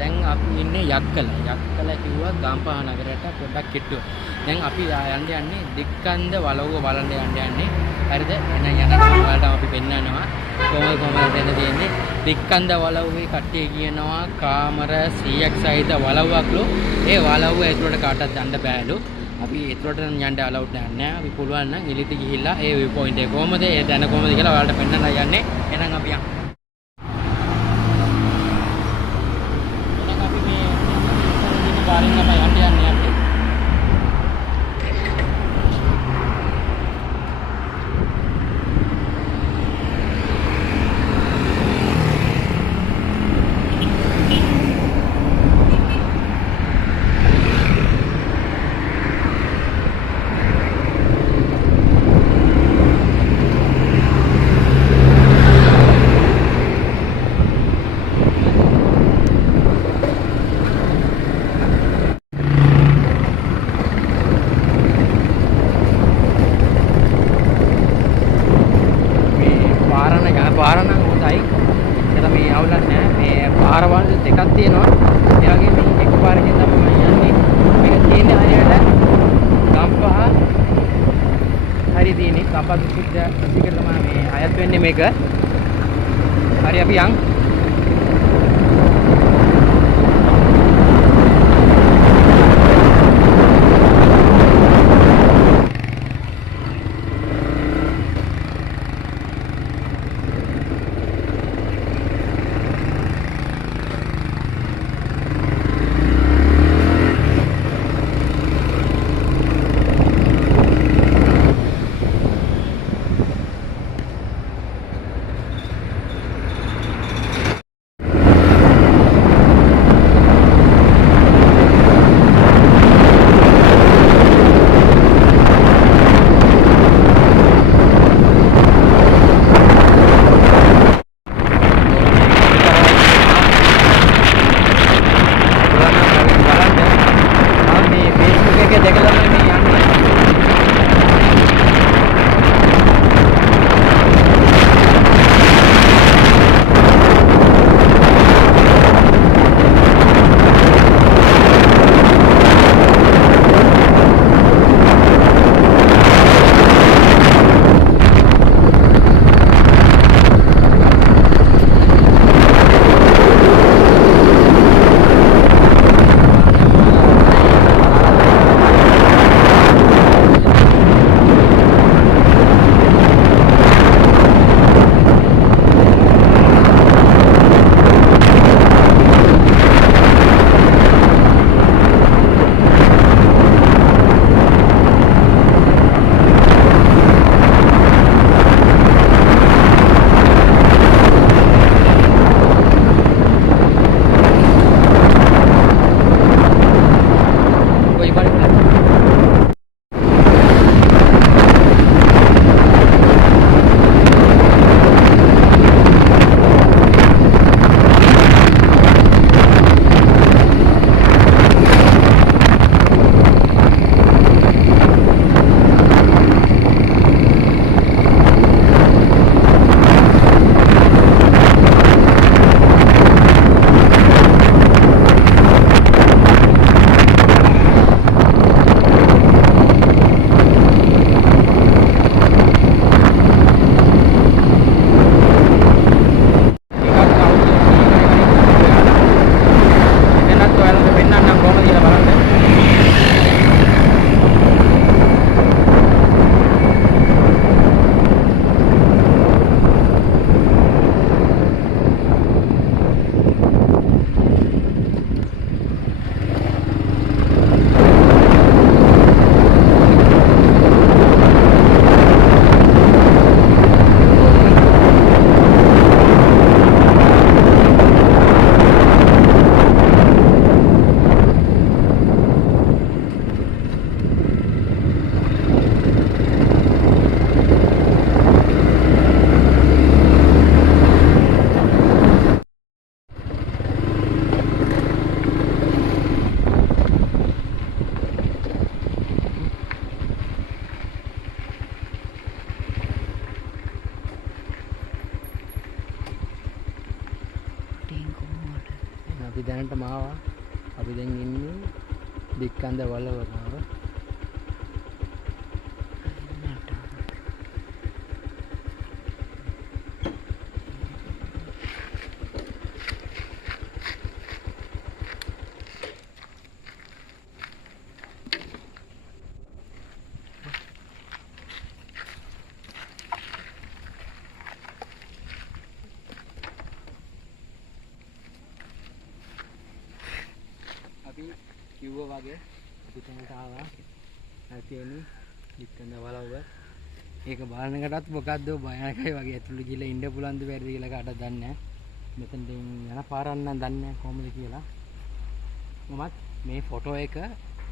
දැන් අපි ඉන්නේ යක්කල. යක්කල කිව්වා ගම්පහ නගරයට පොඩ්ඩක් කිට්ටුව. දැන් අපි යන්නේ දික්කන්ද වලව්ව බලන්න යන්නේ. හරිද? එන ඔයාලට අපි පෙන්නනවා. කොහොමද දෙන්න තියෙන්නේ. දික්කන්ද වලව්වේ කට්ටිය කියනවා කාමර 100ක් සහිත වලව්වක්ලු. ඒ වලව්ව ඇතුළට කාටවත් යන්න බෑලු. අපි ඒතරට යන්න අලවුඩ් නැහැ. අපි පුළුවන් නම් එළියට ගිහිල්ලා ඒ view point එක කොහමද ඒ දැන කොහමද කියලා ඔයාලට පෙන්නන්න යන්නේ. එහෙනම් අපි යමු. එහෙනම් අපි මේ පාරින් තමයි යන්නේ අපි. පාර නම් හොඳයි. ඒතර මේ අවුලක් නැහැ. මේ පාරවල් දෙකක් තියෙනවා. ඒ වගේම මේ එක පාරකින් තමයි මම යන්නේ. මේක තියෙන්නේ හරියට ගම්පහ හරි තියෙන්නේ. ගම්පහ දිස්ත්‍රික්කයට තමයි මේ අයත් වෙන්නේ මේක. හරි අපි යන්. අපි දැනටම ආවා. අපි දැන් ඉන්නේ දික්කන්ද වලවගාව. අපි කිව්වා වගේ අපි තැනට ආවා. තියෙන්නේ දික්කන්ද වලව්ව. ඒක බලනකටත් මොකද්ද භයානකයි වගේ. ඇතුළේ ගිහලා ඉන්න පුළුවන්ද බැරිද කියලා කාටවත් දන්නේ නැහැ. මෙතෙන් යන පාරක් නම් දන්නේ නැහැ කොහොමද කියලා. මමත් මේ ෆොටෝ එක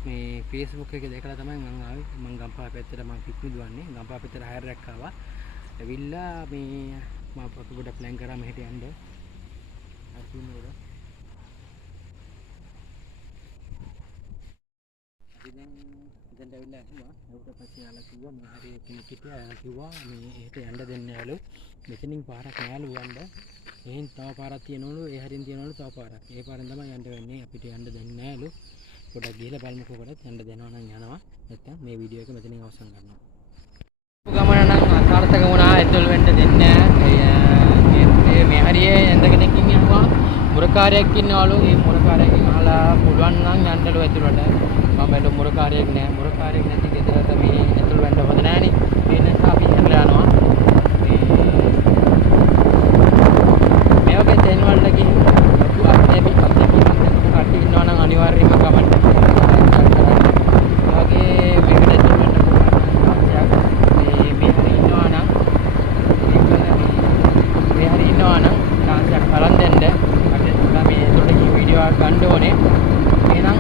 මේ Facebook එකේ දැකලා තමයි මම ආවේ. මම ගම්පහ පැත්තට මම පිටු දුවන්නේ. ගම්පහ පැත්තට හයර් එකක් ආවා. ඇවිල්ලා මේ මම පොඩ්ඩක් ප්ලෑන් කරා මෙහෙට යන්න. අපි නේද දැන් ඇවිල්ලා ඇහුවා. ඒකට පස්සේ යාලා කිව්වා මේ හරිය කෙනෙක් හිටියා. යාලා කිව්වා මේ එහෙට යන්න දෙන්නේ නැලු. මෙතනින් පාරක් නෑලු යන්න. එහෙන් තව පාරක් තියෙනවලු. ඒ හරියෙන් තියෙනවලු තව පාරක්. ඒ පාරෙන් තමයි යන්න වෙන්නේ. අපිට යන්න දෙන්නේ නෑලු. පොඩ්ඩක් ගිහලා බලමුකෝ කොටත් යන්න දෙනවා නම් යනවා. නැත්නම් මේ වීඩියෝ එක මෙතනින් අවසන් කරනවා. ගමන නම් අසාර්ථක වුණා. ඇතුල් වෙන්න දෙන්නේ නෑ. මේ හරියේ ඇඳගෙන ඉන්නවා. මුරකාරයෙක් ඉන්නවලු. ඒ මුරකාරයෙක්ගෙන් අහලා පුළුවන් නම් යන්නලු ඇතුළට. මම බැලුවා මුරකාරයෙක් නෑ. මුරකාරයෙක් නැති ගෙදරට මේ ඇතුල් වෙන්න හොඳ නෑනේ. ඒ නිසා අපි ඉහළට යනවා. මේ වගේ තැන් වලට ගිහින් අපි කට්ටි ඉන්නවා නම් අනිවාර්යයෙන්ම කමෙන්ට් වගේ මේකට ඇතුල් වෙන්න පුළුවන් මේ හරි ඉන්නවා නම් මේ හරි ඉන්නවා නම් chance එකක් බලන් දෙන්න. අපි මේ ඇතුළට ගිහින් වීඩියෝ එකක් ගන්න ඕනේ. එහෙනම්